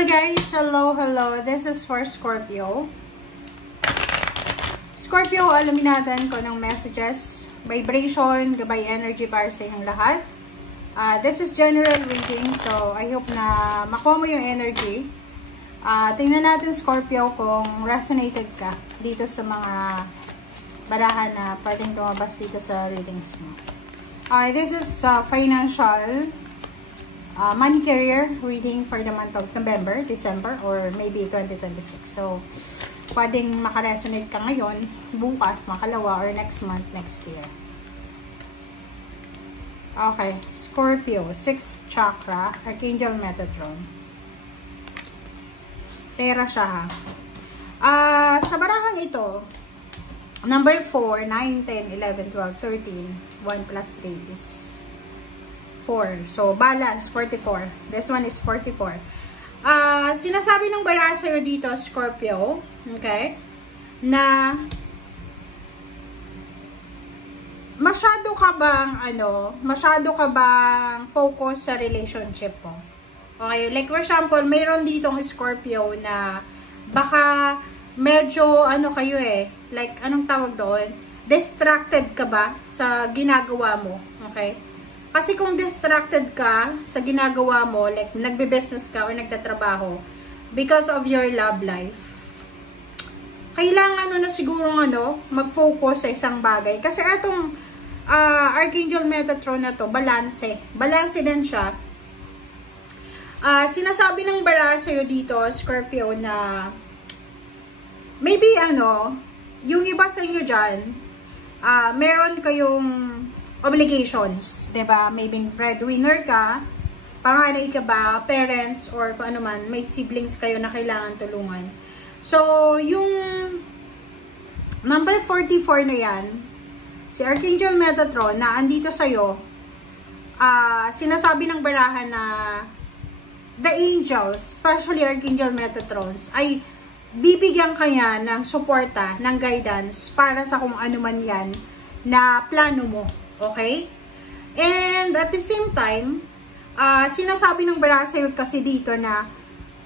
Hi guys, hello. This is for Scorpio. Scorpio, alamin natin kung anong messages, vibration, gabay energy para sa inyong lahat. This is general reading, so I hope na makuha mo yung energy. Tingnan natin Scorpio kung resonated ka dito sa mga barahan na pwedeng lumabas dito sa readings mo. This is financial, money career reading for the month of November, December, or maybe 2026. So, pwedeng makaresonate ka ngayon, bukas, makalawa, or next month, next year. Okay, Scorpio, 6th chakra, Archangel Metatron. Pera siya ha. Sa barahang ito, number 4, 9, 10, 11, 12, 13, 1 plus 3 is 4. So, balance, 44. This one is 44. Sinasabi ng baraha sa'yo dito, Scorpio, okay, na masyado ka bang focus sa relationship mo? Okay, like for example, mayroon ditong Scorpio na baka medyo kayo like anong tawag doon? Distracted ka ba sa ginagawa mo? Okay? Kasi kung distracted ka sa ginagawa mo, like nagbe-business ka o nagtatrabaho, because of your love life, kailangan na siguro mag-focus sa isang bagay. Kasi itong Archangel Metatron na to, balanse. Balanse din siya. Sinasabi ng baraha sa'yo dito, Scorpio, na maybe yung iba sa inyo dyan, meron kayong obligations, diba? Maybe breadwinner ka, panganay ka ba, parents, or kung ano man, may siblings kayo na kailangan tulungan. So, yung number 44 na yan, si Archangel Metatron na andito sa'yo, sinasabi ng baraha na the angels, especially Archangel Metatrons, ay bibigyan kanya ng suporta, ng guidance para sa kung ano man yan na plano mo. Okay? And at the same time, sinasabi ng baraha sa'yo kasi dito na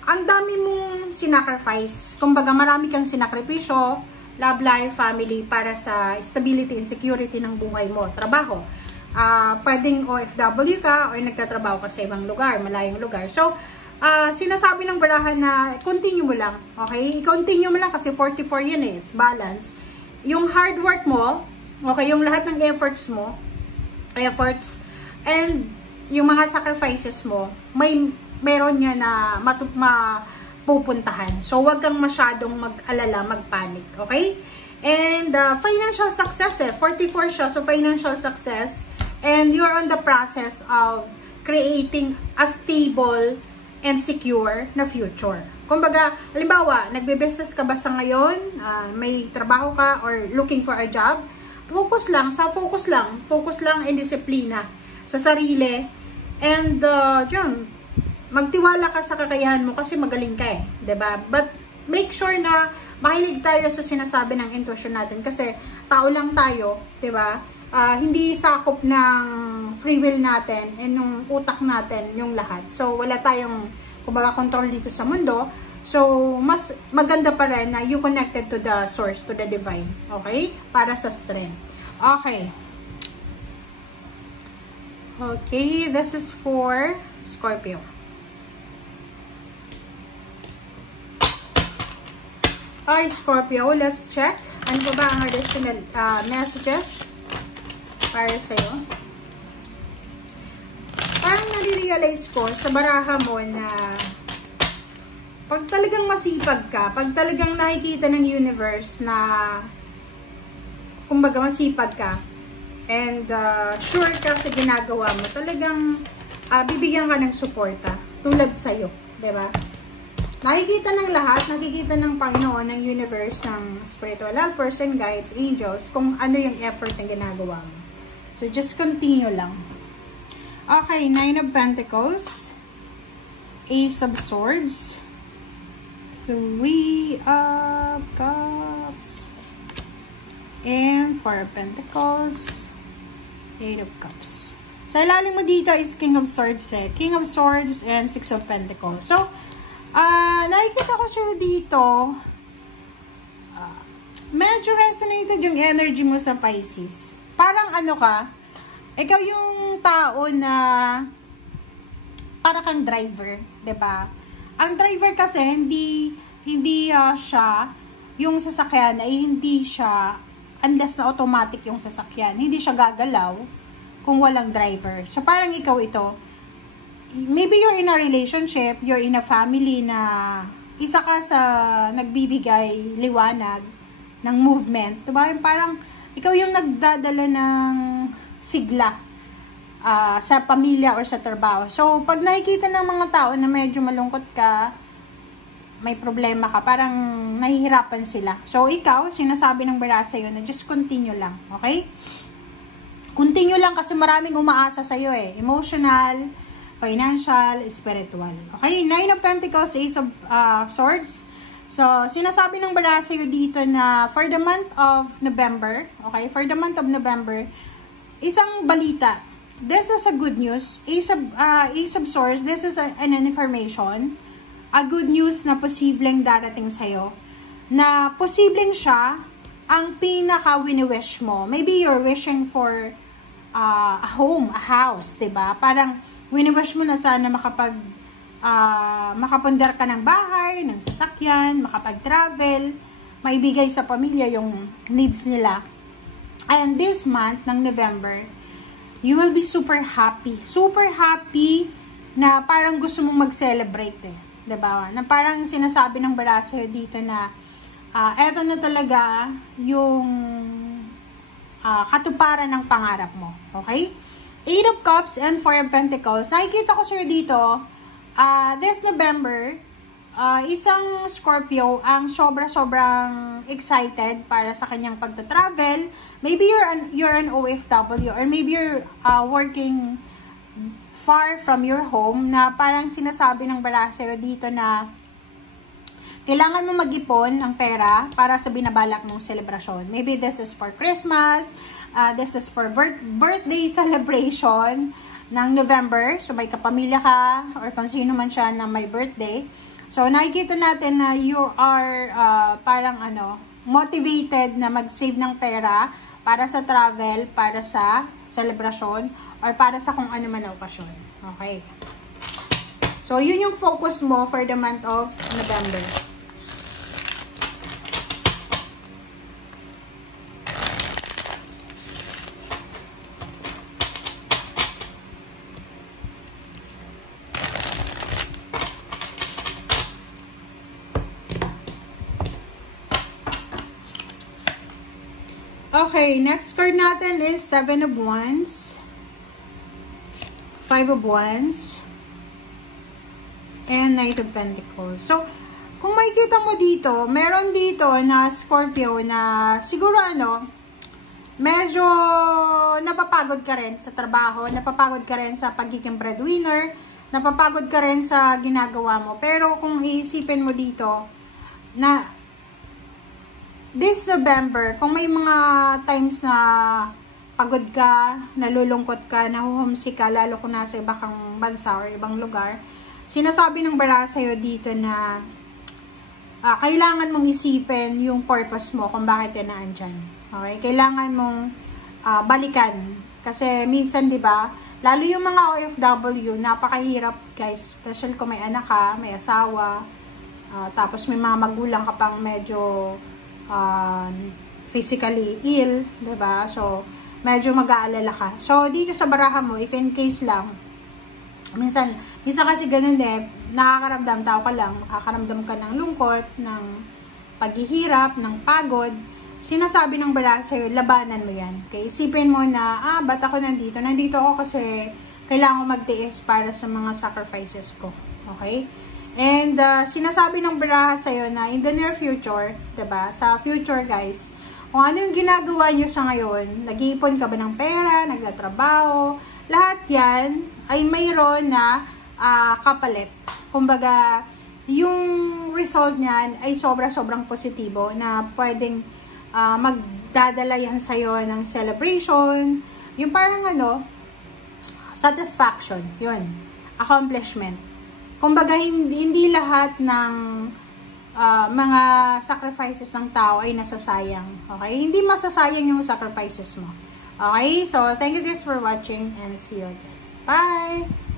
ang dami mong sinacrifice. Kumbaga, marami kang sinakripisyo, love life, family, para sa stability and security ng buhay mo, trabaho. Pwedeng OFW ka o nagtatrabaho ka sa ibang lugar, malayong lugar. So, sinasabi ng baraha na continue mo lang. Okay? I-continue mo lang kasi 44 yun it's balance. Yung hard work mo, okay, yung lahat ng efforts and yung mga sacrifices mo, meron niya na mapupuntahan. So, wag kang masyadong mag-alala, mag-panic. Okay? And financial success 44 siya. So, financial success. And you're on the process of creating a stable and secure na future. Kumbaga, halimbawa, nagbe-business ka ba sa ngayon? May trabaho ka or looking for a job? Focus lang and disiplina sa sarili. And, dyan, magtiwala ka sa kakayahan mo kasi magaling ka diba? But, make sure na makinig tayo sa sinasabi ng intuition natin kasi tao lang tayo, diba? Hindi sakop ng free will natin and yung utak natin yung lahat. So, wala tayong, kumbaga, control dito sa mundo. So, mas maganda pa rin na you connected to the source, to the divine. Okay? Para sa strength. Okay. Okay, this is for Scorpio. Okay, Scorpio, let's check. Ano ba ang additional messages para sa'yo? Parang nare-realize ko sa baraha mo na pag talagang masipag ka, pag talagang nakikita ng universe na kumbaga masipag ka and sure ka sa ginagawa mo, talagang bibigyan ka ng suporta tulad sa'yo, diba? Nakikita ng lahat, nakikita ng Panginoon, ng universe, ng spiritual helpers and guides, angels, kung ano yung effort na ginagawa mo. So, just continue lang. Okay, 9 of Pentacles, Ace of Swords, 3 of Cups, and 4 of Pentacles, 8 of Cups. Sa ilalim mo dito is King of Swords King of Swords and 6 of Pentacles. So, Nakikita ko sa'yo dito, medyo resonated yung energy mo sa Pisces. Parang ano ka, ikaw yung tao na para kang driver, 'di ba? Ang driver kasi hindi siya yung sasakyan ay hindi siya unless na automatic yung sasakyan. Hindi siya gagalaw kung walang driver. So parang ikaw ito. Maybe you're in a relationship, you're in a family na isa ka sa nagbibigay liwanag ng movement. Diba? Parang ikaw yung nagdadala ng sigla sa pamilya or sa trabaho. So, pag nakikita ng mga tao na medyo malungkot ka, may problema ka, parang nahihirapan sila. So, ikaw, sinasabi ng bara sa'yo na just continue lang. Okay? Continue lang kasi maraming umaasa sa'yo eh. Emotional, financial, spiritual. Okay? Nine of Pentacles, Ace of Swords. So, sinasabi ng bara sa'yo dito na for the month of November, okay? For the month of November, isang balita. This is a good news. Ace of Swords, this is an information. A good news na posibleng darating sa'yo. Na posibleng siya ang pinaka-wini-wish mo. Maybe you're wishing for a home, a house, diba? Parang wini-wish mo na sana makapundar ka ng bahay, ng sasakyan, makapag-travel, maibigay sa pamilya yung needs nila. And this month ng November, you will be super happy. Super happy na parang gusto mong mag-celebrate eh. Diba? Na parang sinasabi ng bara sa'yo dito na eto na talaga yung katuparan ng pangarap mo. Okay? Eight of Cups and Four of Pentacles. Nakikita ko sa'yo dito, this November, isang Scorpio ang sobrang excited para sa kanyang pagta-travel. Maybe you're an OFW or maybe you're working far from your home na parang sinasabi ng bara sa'yo dito na kailangan mo mag-ipon ng pera para sa binabalak mong selebrasyon. Maybe this is for Christmas, this is for birthday celebration ng November. So may kapamilya ka or kung sino man siya na may birthday. So nakikita natin na you are parang motivated na mag-save ng pera para sa travel, para sa selebrasyon, or para sa kung ano man na okasyon. Okay. So, yun yung focus mo for the month of November. Okay, next card natin is Seven of Wands, Five of Wands, and Knight of Pentacles. So, kung makikita mo dito, meron dito na Scorpio na siguro medyo napapagod ka rin sa trabaho, napapagod ka rin sa pagiging breadwinner, napapagod ka rin sa ginagawa mo. Pero kung iisipin mo dito na this November, kung may mga times na pagod ka, nalulungkot ka, nahuhumsik ka, lalo kung nasa iba kang bansa or ibang lugar, sinasabi ng bara sa'yo dito na kailangan mong isipin yung purpose mo kung bakit yan naandyan. Okay? Kailangan mong balikan. Kasi minsan, di ba, lalo yung mga OFW, napakahirap guys. Especially kung may anak ka, may asawa, tapos may mga magulang ka pang medyo physically ill, diba? So, medyo mag-aalala ka. So, dito sa baraha mo, if in case lang, minsan kasi ganun nakakaramdam, tao ka lang, nakakaramdam ka ng lungkot, ng paghihirap, ng pagod, sinasabi ng bara sa'yo, labanan mo yan. Okay? Isipin mo na, ba't ako nandito? Nandito ako kasi kailangan ko magtiis para sa mga sacrifices ko. Okay? And, sinasabi ng baraha sa'yo na in the near future, diba? Sa future, guys, kung ano yung ginagawa nyo sa ngayon, nag-iipon ka ba ng pera, nagtatrabaho, lahat yan ay mayroon na kapalit. Kumbaga, yung result niyan ay sobrang positibo na pwedeng magdadala yan sa'yo ng celebration, yung parang satisfaction, yun, accomplishment. Kumbaga, hindi lahat ng mga sacrifices ng tao ay nasasayang. Okay? Hindi masasayang yung sacrifices mo. Okay? So, thank you guys for watching and see you again. Bye!